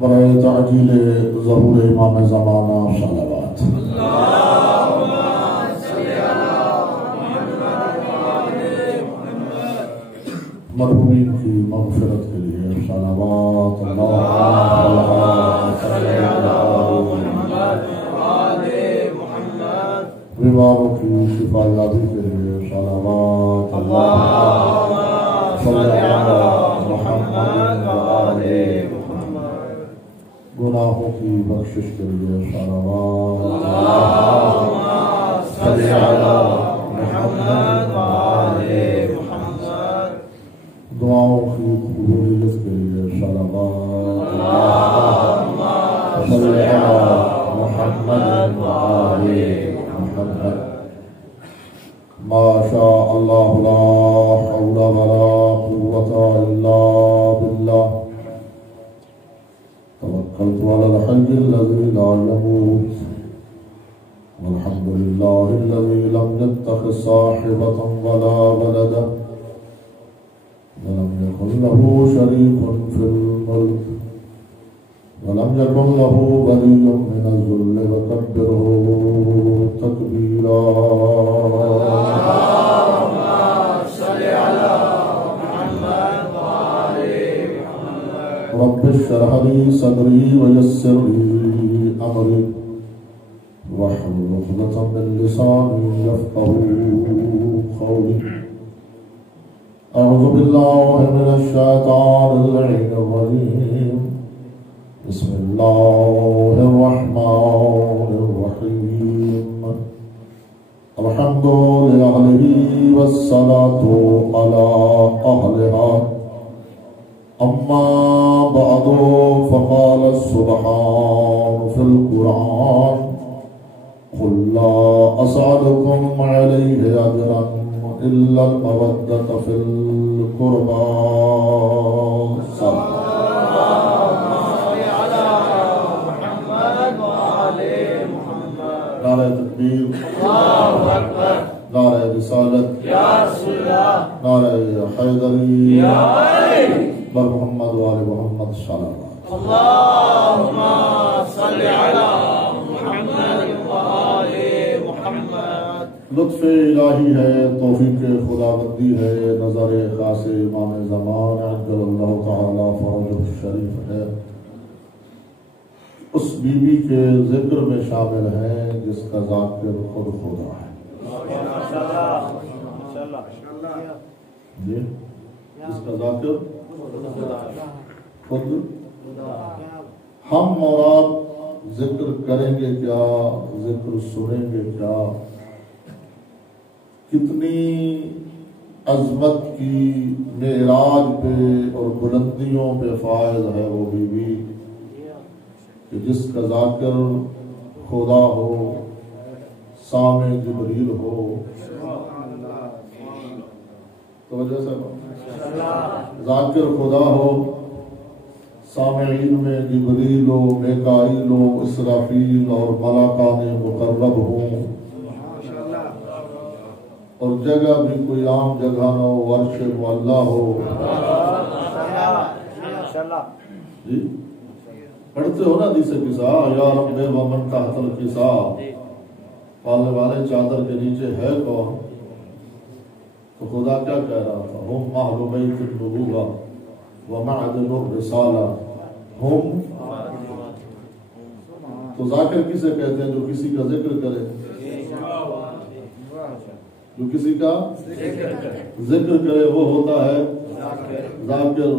برائے تعجیل ظہور امام زمانہ صلوات مرحومین کی مغفرت کے لیے صلوات بیماروں کی شفا یابی کے لیے صلوات گناہوں کی بخشش کے لیے صلوات دعاؤں کی قبولیت کے لیے صلوات ما شاء اللہ لا حول ولا قوة الا باللہ توکلت علی الحي الذي لا يموت والحمد لله الذي لم يتخذ صاحبة ولا ولدا ولم يكن له شريك في الملك ولم يكن له ولي من الذل وكبره تكبيرا اللهم صل على محمد وآل محمد رب اشرح لي صدري ويسر لي أمري واحلل عقدة من لساني يفقهوا قولي أعوذ بالله من الشيطان اللعين الرجيم بسم الله الرحمن الرحيم الحمد لله والصلاة على أهلها أما بعد فقال سبحان في القرآن قل لا أسألكم عليه أجرا إلا المودة في القربى نعرہ تکبیر اللہ اکبر نعرہ رسالت یا رسول اللہ نعرہ حیدری یا علی بر محمد و آل محمد صلوات اللہم صل علی محمد و آل محمد لطف الہی ہے توفیق خداوندی ہے نظر خاص امام زمان عجل اللہ تعالی فرجہ الشریف ہے اس بی بی کے ذکر میں شامل ہیں جس کا ذاکر خود خدا ہے جی جس کا ذاکر خود ہم اور آپ ذکر کریں گے کیا ذکر سنیں گے کیا کتنی عظمت کی معراج پہ اور بلندیوں پہ فائز ہے وہ بی بی کہ جس کا ذاکر خدا ہو سامع جبریل ہو توجہ سے ذاکر خدا ہو سامعین میں جبریل ہو میکائیل ہو اسرافیل اور ملائکہ مقرب ہوں اور جگہ بھی کوئی عام جگہ نہ ہو عرش معلیٰ ہو جی پڑھتے ہو نا حدیث قصہ یا رب ومن تحت القصہ پالنے والے چادر کے نیچے ہے کون تو خدا کیا کہہ رہا تھا ہم اہل بیت النبوہ ومعدن الرسالہ ہم تو ذاکر کسے کہتے ہیں جو کسی کا ذکر کرے جو کسی کا ذکر کرے وہ ہوتا ہے ذاکر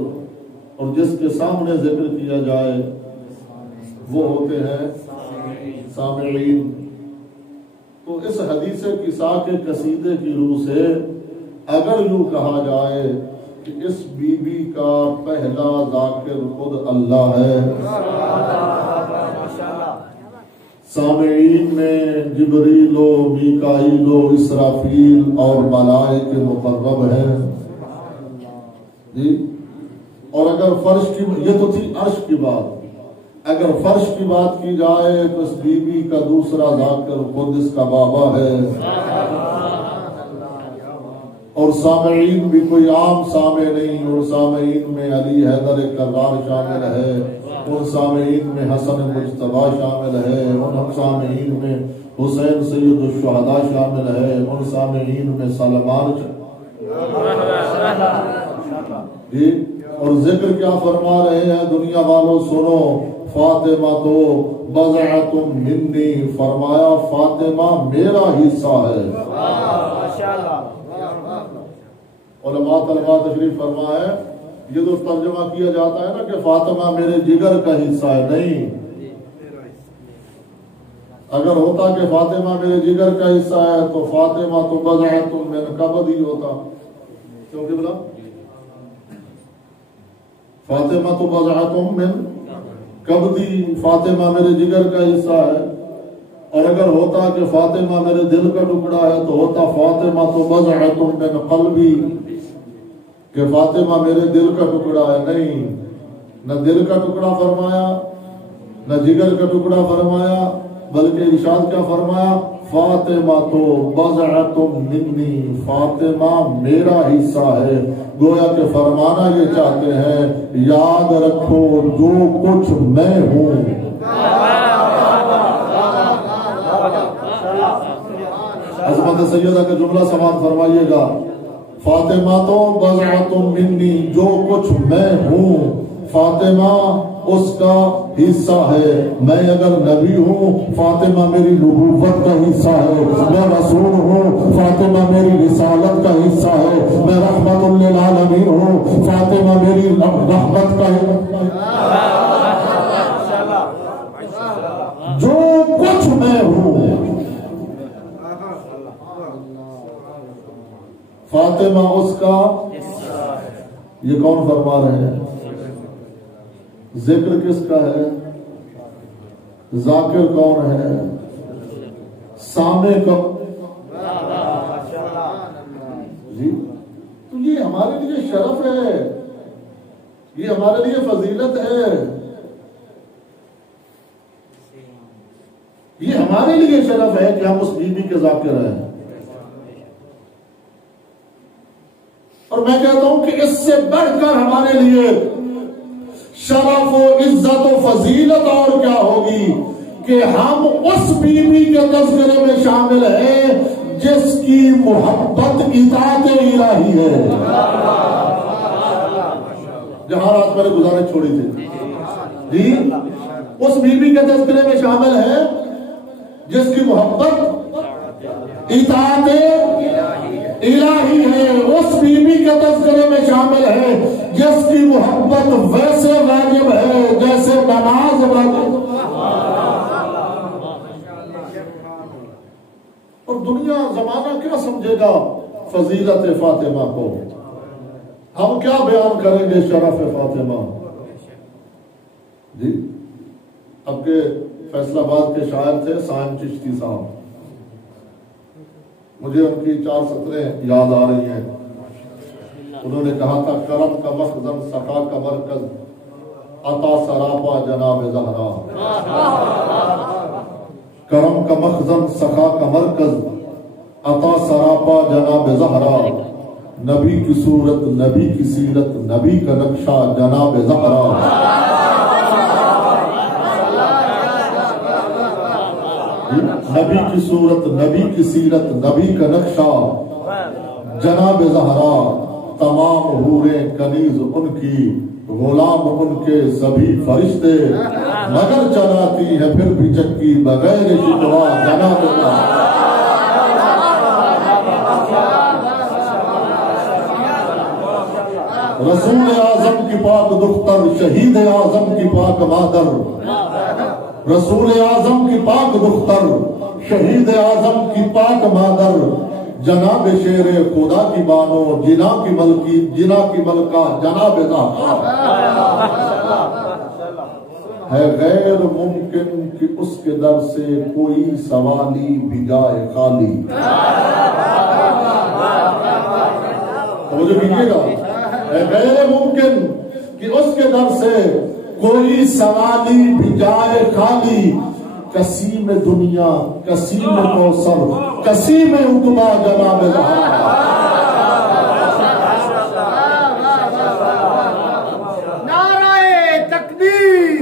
اور جس کے سامنے ذکر کیا جائے وہ ہوتے ہیں سامعین تو اس حدیث قصہ کے قصیدے کی روح سے اگر یوں کہا جائے کہ اس بی بی کا پہلا ذاکر خود اللہ ہے سامعین میں جبریل و میکائیل و اسرافیل اور ملائکہ مقرب ہیں جی اور اگر فرش کی یہ تو تھی عرش کی بات اگر فرش کی بات کی جائے تو اس بی بی کا دوسرا ذاکر خود اس کا بابا ہے اور سامعین بھی کوئی عام سامع نہیں اور سامعین میں علی حیدر کرار شامل ہے ان سامعین میں حسن مجتبیٰ شامل ہے، ان سامعین میں حسین سید الشہداء شامل ہے، ان سامعین میں سلمان جی۔ اور ذکر کیا فرما رہے ہیں دنیا والوں سنو، فاطمہ تو بضعۃ منی، فرمایا فاطمہ میرا حصہ ہے۔ علماء طلباء تشریف فرما ہے، یہ تو ترجمہ کیا جاتا ہے نا کہ فاطمہ میرے جگر کا حصہ ہے، نہیں، اگر ہوتا کہ فاطمہ میرے جگر کا حصہ ہے تو فاطمہ تو بضعۃ من قبض ہی ہوتا، کیونکہ بلا فاطمہ تو بضعۃ من قبضی، فاطمہ میرے جگر کا حصہ ہے، اور اگر ہوتا کہ فاطمہ میرے دل کا ٹکڑا ہے تو ہوتا فاطمہ تو بضعۃ من قلبی، کہ فاطمہ میرے دل کا ٹکڑا ہے، نہیں، نہ دل کا ٹکڑا فرمایا نہ جگر کا ٹکڑا فرمایا، بلکہ ارشاد کیا فرمایا، فاطمہ تو بضعۃ منی، فاطمہ میرا حصہ ہے۔ گویا کہ فرمانا یہ چاہتے ہیں یاد رکھو جو کچھ میں ہوں، عظمت سیدہ کا جملہ سماعت فرمائیے گا، فاطمہ تو بضعۃ منی، جو کچھ میں ہوں فاطمہ اس کا حصہ ہے، میں اگر نبی ہوں فاطمہ میری نبوت کا حصہ ہے، میں رسول ہوں فاطمہ میری رسالت کا حصہ ہے، میں رحمت للعالمین ہوں فاطمہ میری رحمت کا حصہ، جو کچھ میں ہوں فاطمہ اس کا، یہ کون فرما رہے ہیں؟ ذکر کس کا ہے؟ ذاکر کون ہے؟ سامع کون؟ جی، تو یہ ہمارے لیے شرف ہے، یہ ہمارے لیے فضیلت ہے، یہ ہمارے لیے شرف ہے کہ ہم اس بیوی کے ذاکر ہیں۔ اور میں کہتا ہوں کہ اس سے بڑھ کر ہمارے لیے شرف و عزت و فضیلت اور کیا ہوگی کہ ہم اس بیوی کے تذکرے میں شامل ہیں جس کی محبت اطاعت الہی ہے۔ جہاں رات میں نے گزارش چھوڑی تھی جی، اس بیوی کے تذکرے میں شامل ہے جس کی محبت اطاعت الہی ہے، اس بیوی کے تذکرے میں شامل ہے جس کی محبت ویسے واجب ہے جیسے نماز واجب۔ اور دنیا زمانہ کیا سمجھے گا فضیلت فاطمہ کو؟ ہم کیا بیان کریں گے شرف فاطمہ؟ جی، اب کے فیصل آباد کے شاعر تھے سائم چشتی صاحب، مجھے ان کی 4 سطریں یاد آ رہی ہیں۔ انہوں نے کہا تھا کرم کا مخزن سخا کا مرکز عطا سراپا جناب زہرا، کرم کا مخزن سخا کا مرکز عطا سراپا جناب زہرا، نبی کی صورت نبی کی سیرت نبی کا نقشہ جناب زہرا، نبی کی صورت نبی کی سیرت نبی کا نقشہ جناب زہرا، تمام حوریں کنیز ان کی غلام ان کے سبھی فرشتے، مگر چلاتی ہے پھر بھی چکی بغیر شکوا جناب زہرا۔ رسول اعظم کی پاک دختر، شہید اعظم کی پاک مادر، رسول اعظم کی پاک دختر، شہید اعظم کی پاک مادر، جناب شیر خدا کی بانو، جنا کی ملکہ جناب زہرا، ہے غیر ممکن کہ اس کے در سے کوئی سوالی بھی جائے خالی۔ مجھے کہیے گا، ہے غیر ممکن کہ اس کے در سے کوئی سوالی بھی جائے خالی، کسیم دنیا کسیم کوثر کسیم عقبہ جناب زہرا۔ نعرہ تکبیر،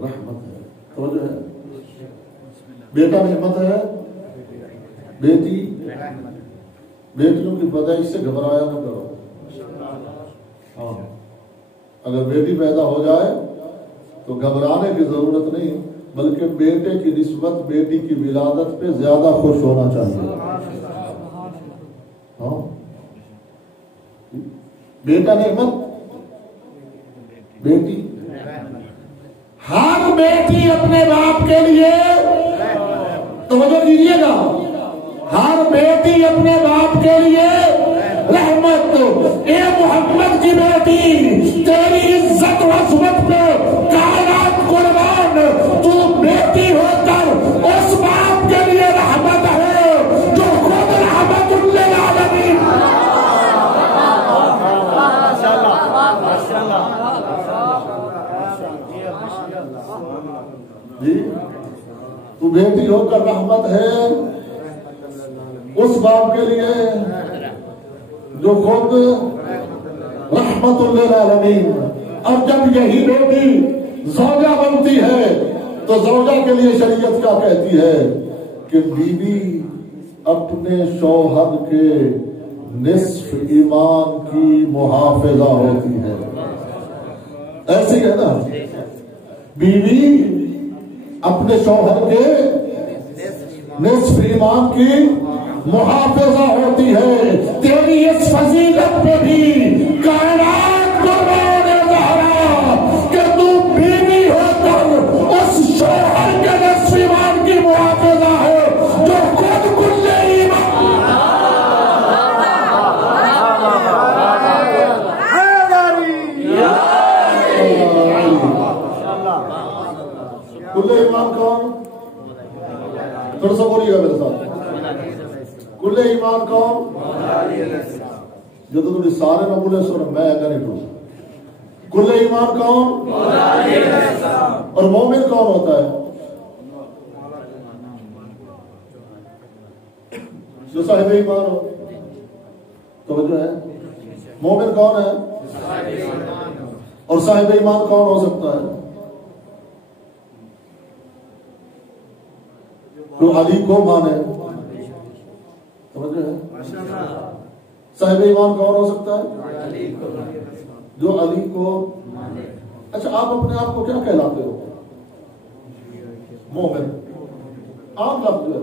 رحمت ہے. توجہ ہے. بیٹا نعمت ہے، بیٹی بیٹیوں کی پیدائش سے گھبرایا نہ کرو. ہاں اگر بیٹی پیدا ہو جائے تو گھبرانے کی ضرورت نہیں، بلکہ بیٹے کی نسبت بیٹی کی ولادت پہ زیادہ خوش ہونا چاہیے. ہاں بیٹا نعمت، بیٹی. ہر بیٹی اپنے باپ کے لیے، توجہ دیجیے گا، ہر بیٹی اپنے باپ کے لیے رحمت. اے محمد کی بیٹی، تیری عزت و عظمت پہ کائنات قربان، تو بیٹی ہو کر اس باپ کے لیے رحمت ہے جو خود رحمت للعالمین. جی تو بیٹی ہو کر رحمت ہے اس باپ کے لیے جو خود رحمت للعالمین. اب جب یہی بیٹی زوجہ بنتی ہے تو زوجہ کے لیے شریعت کیا کہتی ہے کہ بیوی اپنے شوہر کے نصف ایمان کی محافظہ ہوتی ہے. ایسی ہے نا، بیوی اپنے شوہر کے نصف ایمان کی محافظہ ہوتی ہے. تیری اس فضیلت پہ بھی کائنات قربان زہرا کہ تو بیوی ہو کر اس شوہر کے نصف ایمان کی محافظہ ہے جو خود کل ایمان. کل ایمان کون؟ تھوڑا سا بولیے گا میرے ساتھ. کل ایمان کون؟ جو تو تھوڑی سارے نہ بولے سو میں اگر نہیں بولوں. کل ایمان کون؟ اور مومن کون ہوتا ہے؟ جو صاحب ایمان ہو. توجہ ہے. مومن کون ہے اور صاحب ایمان کون ہو سکتا ہے؟ جو علی کو مانے. صاحب ایمان کون ہو سکتا ہے؟ جو علی کو. اچھا آپ اپنے آپ کو کیا کہلاتے ہو؟ مومن. عام لفظ ہے.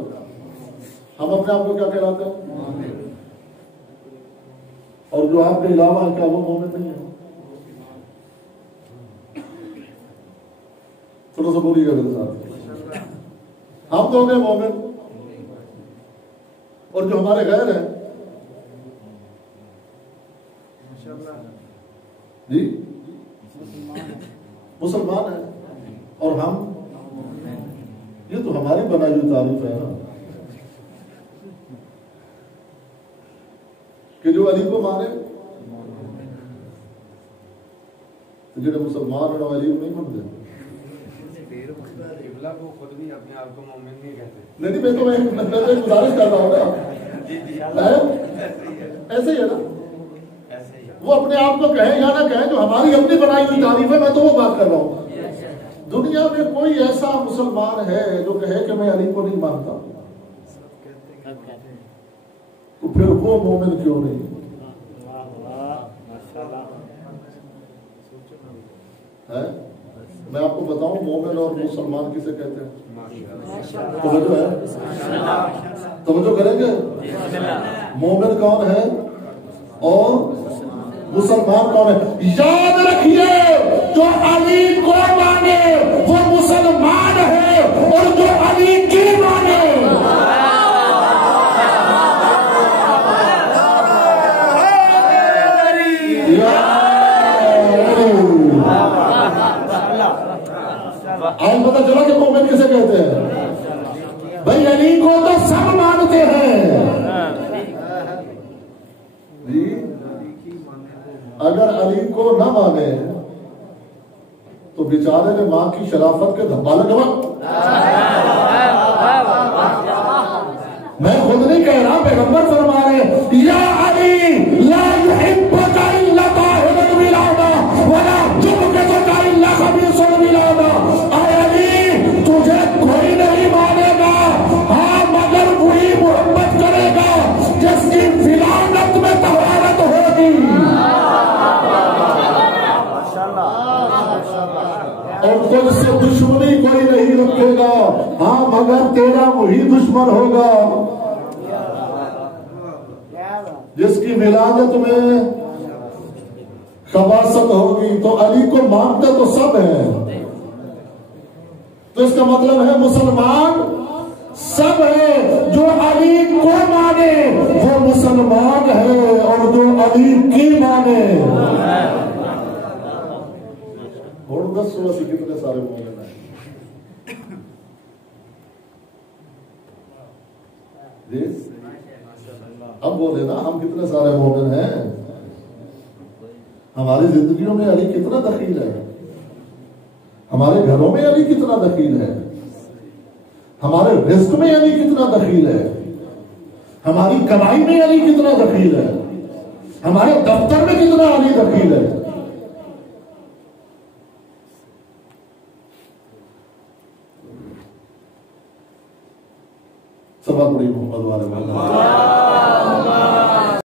ہم اپنے آپ کو کیا کہلاتے ہیں؟ اور جو آپ کے علاوہ ہے کیا وہ مومن نہیں ہے؟ تھوڑا سا بولیے گا میرے ساتھ. ہم تو گئے مومن اور جو ہمارے غیر ہیں جی مسلمان ہیں اور ہم، یہ تو ہماری بنائی ہوئی تعریف ہے نا کہ جو علی کو مانے تو جو مسلمان اور علی کو نہیں مانتے. وہ خود بھی اپنے آپ کو مومن نہیں کہتے. نہیں میں تو گزارش کر رہا ہوں نا، ایسے ہی ہے نا. وہ اپنے آپ کو کہیں یا نہ کہیں، جو ہماری اپنی بنائی ہوئی تعریف ہے میں تو وہ بات کر رہا ہوں. دنیا میں کوئی ایسا مسلمان ہے جو کہے کہ میں علی کو نہیں مانتا، تو پھر وہ مومن کیوں نہیں ہے؟ میں آپ کو بتاؤں مومن اور مسلمان کسے کہتے ہیں؟ توجہ ہے؟ توجہ کریں گے؟ مومن کون ہے اور مسلمان کون ہے؟ یاد رکھیے جو علی کو مانے وہ مسلمان ہے اور جو علی کی مانے آج پتا چلا کہ مومن کسے کہتے ہیں؟ بھائی علی کو تو سب مانتے ہیں جی. اگر علی کو نہ مانے تو بیچارے نے ماں کی شرافت کے دھبا لگوا. میں خود نہیں کہہ رہا، پیغمبر فرما رہے یا علی لا يحبك الا طاهر الولادة ولا يحبك الا خبيث الولادة. دشمنی کوئی نہیں رکھے گا، ہاں مگر تیرا وہی دشمن ہوگا جس کی ولادت میں خباثت ہوگی۔ تو علی کو مانتے تو سب ہیں، تو اس کا مطلب ہے مسلمان سب ہے، جو علی کو مانے وہ مسلمان ہے، اور جو علی کی مانے۔ اور دس سے کتنے سارے مومن ہیں جی؟ اب بولے نا ہم کتنے سارے مومن ہیں؟ ہماری زندگیوں میں علی کتنا دخیل ہے، ہمارے گھروں میں علی کتنا دخیل ہے، ہمارے رزق میں علی کتنا دخیل ہے، ہماری کمائی میں علی کتنا دخیل ہے، ہمارے دفتر میں کتنا علی دخیل ہے۔ سبحان اللہ محمد والے